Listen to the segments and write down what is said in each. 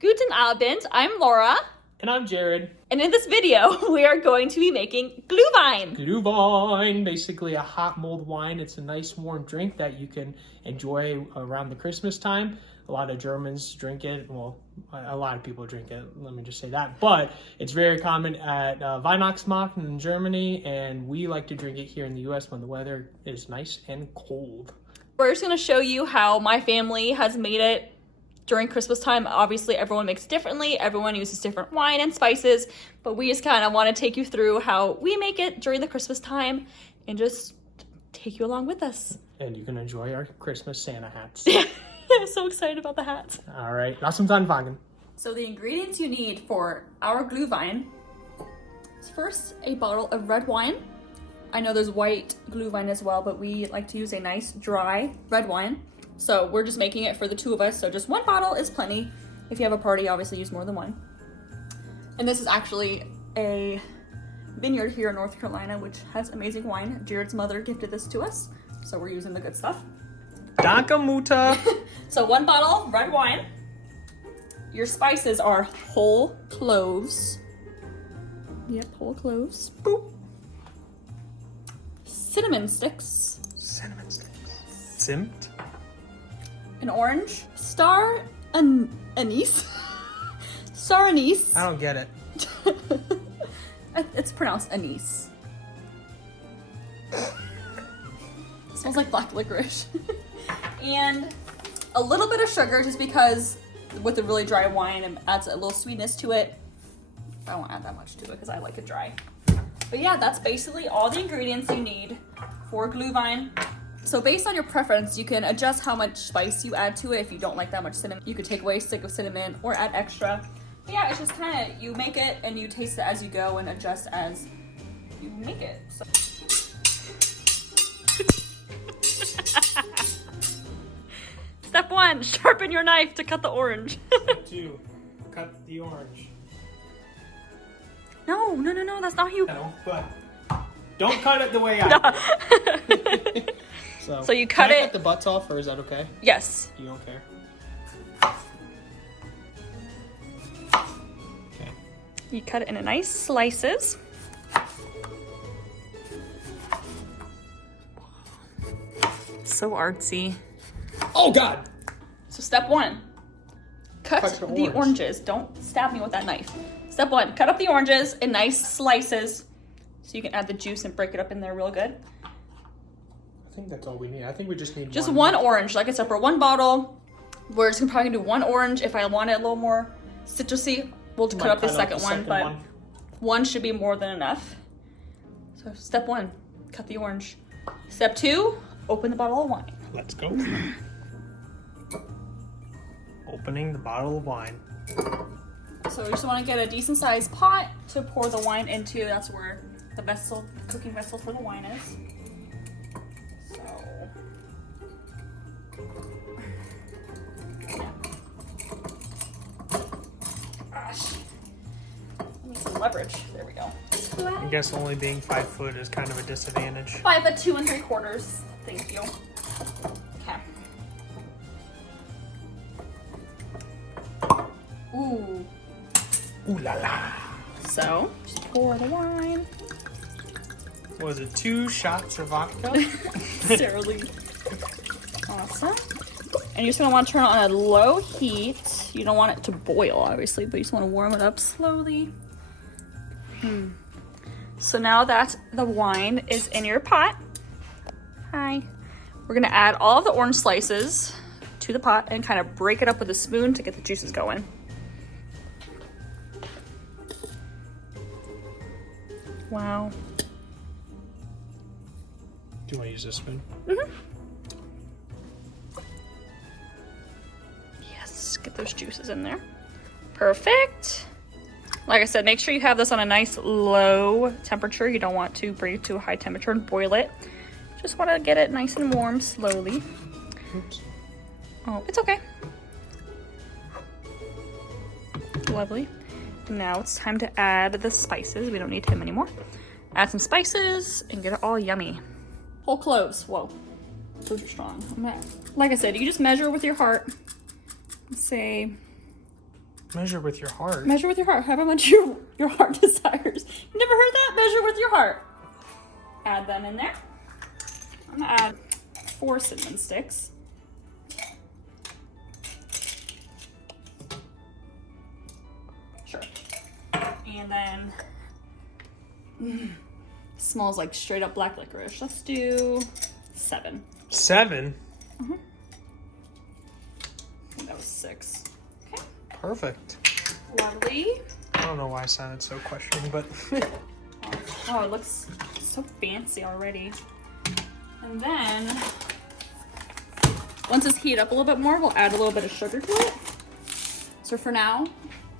Guten Abend, I'm Laura. And I'm Jared. And in this video, we are going to be making Glühwein. Glühwein, basically a hot mulled wine. It's a nice warm drink that you can enjoy around the Christmas time. A lot of Germans drink it. Well, a lot of people drink it, let me just say that. But it's very common at Weihnachtsmarkt in Germany, and we like to drink it here in the US when the weather is nice and cold. We're just going to show you how my family has made it during Christmas time. Obviously, everyone makes it differently. Everyone uses different wine and spices, but we just kind of want to take you through how we make it during the Christmas time and just take you along with us. And you can enjoy our Christmas Santa hats. I'm so excited about the hats. All right, lass uns anfangen. So the ingredients you need for our Glühwein is first a bottle of red wine. I know there's white Glühwein as well, but we like to use a nice dry red wine. So we're just making it for the two of us. So just one bottle is plenty. If you have a party, obviously use more than one. And this is actually a vineyard here in North Carolina, which has amazing wine. Jared's mother gifted this to us, so we're using the good stuff. Danke, Mutter. So one bottle red wine. Your spices are whole cloves. Yep, whole cloves. Boop. Cinnamon sticks. Cinnamon sticks. Zimt. An orange. Star anise. Star anise. I don't get it. It's pronounced anise. Smells like black licorice. And a little bit of sugar, just because with the really dry wine, it adds a little sweetness to it. I won't add that much to it because I like it dry. But yeah, that's basically all the ingredients you need for Glühwein. So based on your preference, you can adjust how much spice you add to it. If you don't like that much cinnamon, you could take away a stick of cinnamon or add extra. But yeah, it's just kind of, you make it and you taste it as you go and adjust as you make it. So. Step 1, sharpen your knife to cut the orange. Step 2, cut the orange. No, that's not how you... No, but don't cut it the way I do. So you cut can I it... cut the butts off, or is that okay? Yes. You don't care? Okay. You cut it into nice slices. So artsy. Oh, God! So step 1, cut the the oranges. Don't stab me with that knife. Step 1, cut up the oranges in nice slices so you can add the juice and break it up in there real good. I think that's all we need. I think we just need Just one orange. Like I said, for one bottle, we're just gonna probably do one orange. If I want it a little more citrusy, we'll cut up the second one, but one should be more than enough. So step 1, cut the orange. Step 2, open the bottle of wine. Let's go. Opening the bottle of wine. So we just want to get a decent sized pot to pour the wine into. That's where the vessel, cooking vessel for the wine is. So, yeah. Gosh. I need some leverage. There we go. I guess only being 5 foot is kind of a disadvantage. 5 at 2 3/4. Thank you. Okay. Ooh. Ooh la la. So, just pour the wine. Was it 2 shots of vodka? Sarah Lee. Awesome. And you're just gonna want to turn it on a low heat. You don't want it to boil, obviously, but you just want to warm it up slowly. So now that the wine is in your pot, hi, we're gonna add all of the orange slices to the pot and kind of break it up with a spoon to get the juices going. Wow. Do you want to use this spoon? Mm-hmm. Yes, get those juices in there. Perfect. Like I said, make sure you have this on a nice low temperature. You don't want to bring it to a high temperature and boil it. Just want to get it nice and warm slowly. Oops. Oh, it's okay. Lovely. Now it's time to add the spices. We don't need him anymore. Add some spices and get it all yummy. Whole cloves. Whoa. Those are strong. Like I said, you just measure with your heart. Say Measure with your heart. Measure with your heart. However much your heart desires. You never heard that? Measure with your heart. Add them in there. I'm gonna add 4 cinnamon sticks. Sure. And then, smells like straight up black licorice. Let's do 7. 7? Mm-hmm. I think that was 6. Okay. Perfect. Lovely. I don't know why I sounded so questioning, but... Oh, it looks so fancy already. And then, once it's heated up a little bit more, we'll add a little bit of sugar to it. So for now,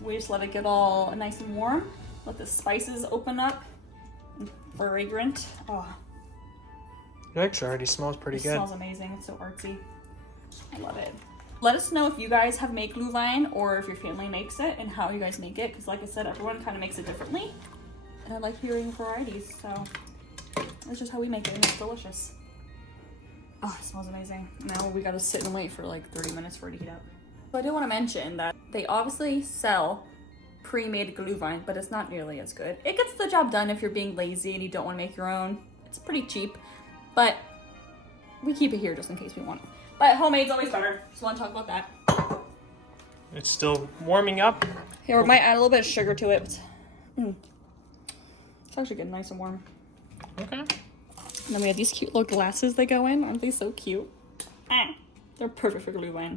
we just let it get all nice and warm. Let the spices open up. Fragrant. Oh, it actually already smells pretty it good. Smells amazing. It's so artsy. I love it. Let us know if you guys have made Glühwein or if your family makes it and how you guys make it. Because like I said, everyone kind of makes it differently. And I like hearing varieties. So that's just how we make it and it's delicious. Oh, it smells amazing. Now we gotta sit and wait for like 30 minutes for it to heat up. So I do want to mention that they obviously sell pre-made Glühwein, but it's not nearly as good. It gets the job done if you're being lazy and you don't want to make your own. It's pretty cheap, but we keep it here just in case we want it. But homemade's always better, so I want to talk about that. It's still warming up. Here, we might add a little bit of sugar to it. It's actually getting nice and warm. Okay. And then we have these cute little glasses they go in. Aren't they so cute? They're perfect for Glühwein.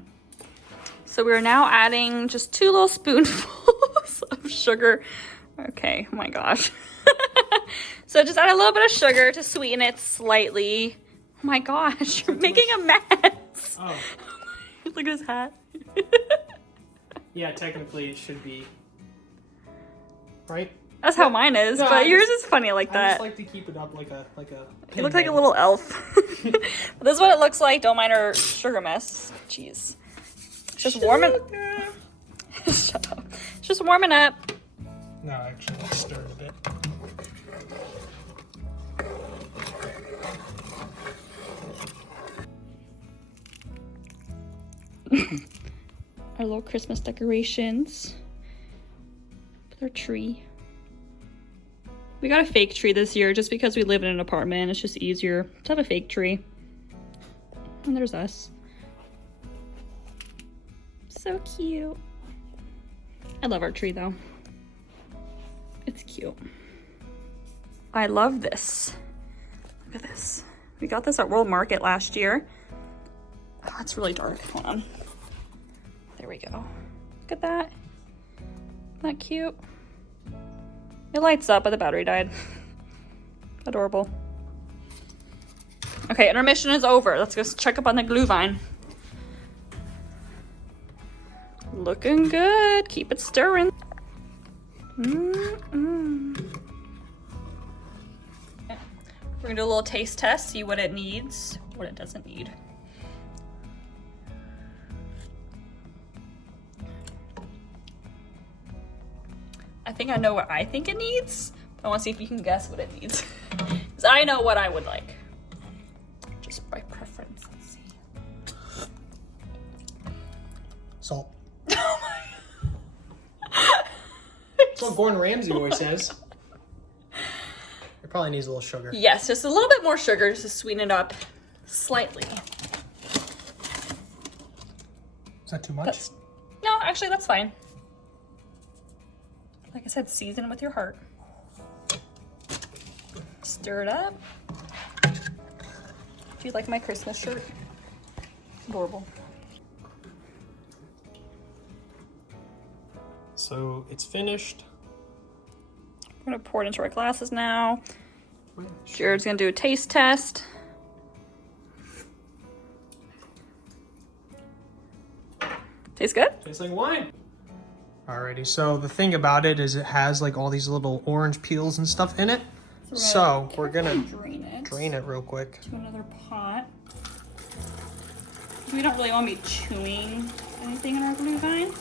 So we're now adding just 2 little spoonfuls of sugar. Okay, oh my gosh. So just add a little bit of sugar to sweeten it slightly. Oh my gosh, you're making a mess. Oh. Look at his hat. Yeah, technically it should be. Right? That's how mine is, No, but yours is funny like I that. just like to keep it up like a You look like a little elf. This is what it looks like. Don't mind our sugar mess. Jeez. It's just warming. Shut up. It's just warming up. No, actually, let's stir it a bit. Our little Christmas decorations. With our tree. We got a fake tree this year just because we live in an apartment. It's just easier to have a fake tree. And there's us. So cute. I love our tree though. It's cute. I love this. Look at this. We got this at World Market last year. Oh, it's really dark. Hold on. There we go. Look at that. Isn't that cute? It lights up, but the battery died. Adorable. Okay, intermission is over. Let's go check up on the Glühwein. Looking good. Keep it stirring. We're gonna do a little taste test, see what it needs, what it doesn't need. I think I know what I think it needs. I want to see if you can guess what it needs. Because I know what I would like. Just by preference. Let's see. Salt. That's what Gordon Ramsay always says. It probably needs a little sugar. Yes, just a little bit more sugar just to sweeten it up slightly. Is that too much? No, actually that's fine. Like I said, season with your heart. Stir it up. Do you like my Christmas shirt? Adorable. So it's finished. We're gonna pour it into our glasses now. Jared's gonna do a taste test. Tastes good? Tastes like wine. Alrighty, so the thing about it is it has like all these little orange peels and stuff in it. So we're gonna drain it real quick. To another pot. We don't really want to be chewing anything in our Glühwein.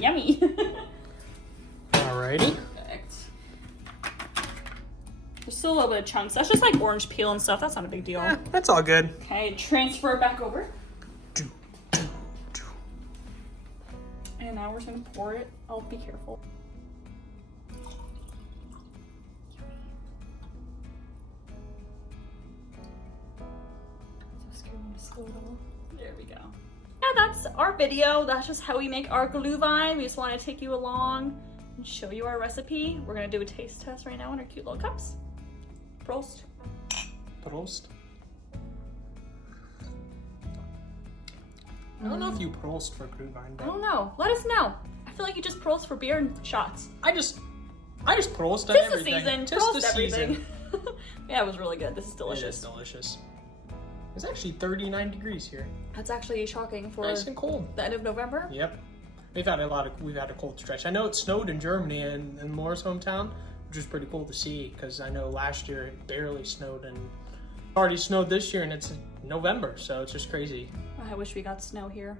Yummy. Alrighty. Perfect. There's still a little little bit of chunks. That's just like orange peel and stuff. That's not a big deal. That's all good. Okay, transfer it back over. And now we're just gonna pour it. I'll be careful. There we go. Yeah, that's our video. That's just how we make our Glühwein. We just want to take you along and show you our recipe. We're gonna do a taste test right now in our cute little cups. Prost. Prost. I don't know if you prost for Glühwein. I don't know. Let us know. I feel like you just prost for beer and shots. I just prost on Tis the everything. season. Tis Prost the everything. season. Yeah, it was really good. This is It delicious. is delicious. It's actually 39 degrees here. That's actually shocking for Nice and cold. the end of November. Yep. We've had a cold stretch. I know it snowed in Germany and in Laura's hometown, which is pretty cool to see because I know last year it barely snowed and already snowed this year and it's November, so it's just crazy. I wish we got snow here.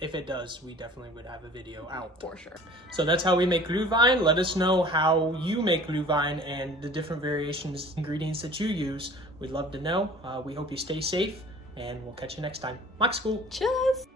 If it does, we definitely would have a video out. For sure. So that's how we make Glühwein. Let us know how you make Glühwein and the different variations, ingredients that you use. We'd love to know. We hope you stay safe and we'll catch you next time. Macht's gut. Tschüss.